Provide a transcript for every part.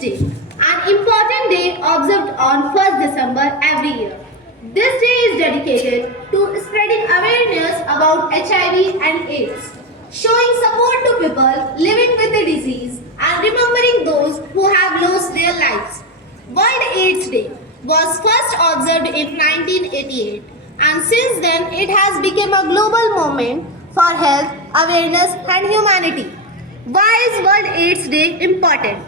Day, an important day observed on 1st December every year. This day is dedicated to spreading awareness about HIV and AIDS, showing support to people living with the disease and remembering those who have lost their lives. World AIDS Day was first observed in 1988, and since then it has become a global movement for health, awareness and humanity. Why is World AIDS Day important?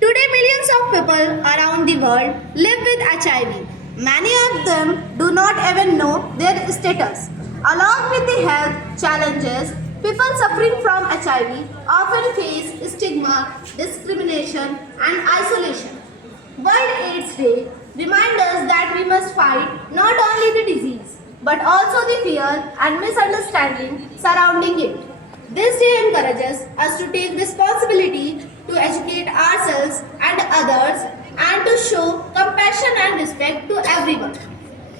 Today, millions of people around the world live with HIV. Many of them do not even know their status. Along with the health challenges, people suffering from HIV often face stigma, discrimination, and isolation. World AIDS Day reminds us that we must fight not only the disease but also the fear and misunderstanding surrounding it. This day encourages us to take responsibility to educate ourselves and others and to show compassion and respect to everyone.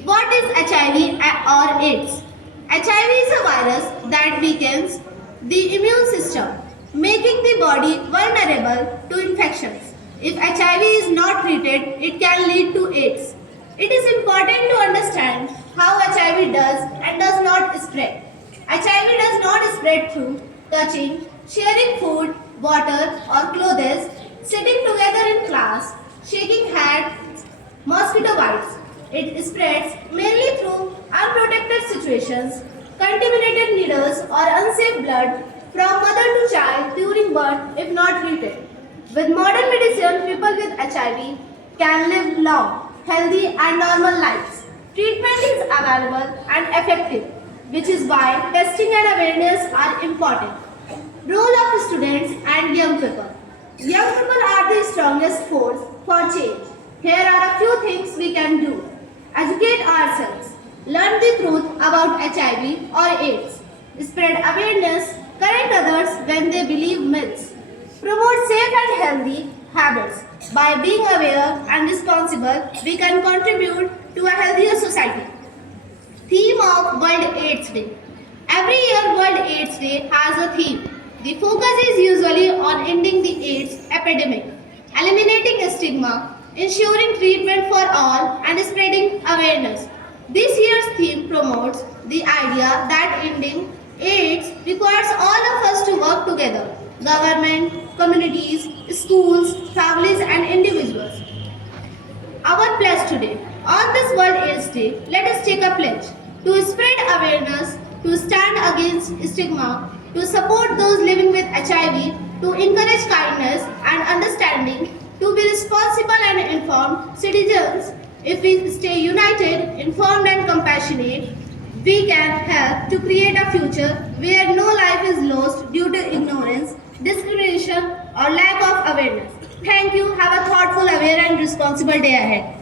What is HIV or AIDS? HIV is a virus that weakens the immune system, making the body vulnerable to infections. If HIV is not treated, it can lead to AIDS. It is important to understand how HIV does and does not spread. HIV does not spread through touching, sharing food, water or clothes, sitting together in class, shaking hands, mosquito bites. It spreads mainly through unprotected situations, contaminated needles or unsafe blood from mother to child during birth if not treated. With modern medicine, people with HIV can live long, healthy and normal lives. Treatment is available and effective, which is why testing and awareness are important. Role of students and young people. Young people are the strongest force for change. Here are a few things we can do. Educate ourselves. Learn the truth about HIV or AIDS. Spread awareness. Correct others when they believe myths. Promote safe and healthy habits. By being aware and responsible, we can contribute to a healthier society. Theme of World AIDS Day. Every year World AIDS Day has a theme. The focus is usually on ending the AIDS epidemic, eliminating stigma, ensuring treatment for all, and spreading awareness. This year's theme promotes the idea that ending AIDS requires all of us to work together: government, communities, schools, families, and individuals. Our pledge today. On this World AIDS Day, let us take a pledge to spread awareness, to stand against stigma, to support those living with HIV, to encourage kindness and understanding, to be responsible and informed citizens. If we stay united, informed and compassionate, we can help to create a future where no life is lost due to ignorance, discrimination or lack of awareness. Thank you. Have a thoughtful, aware and responsible day ahead.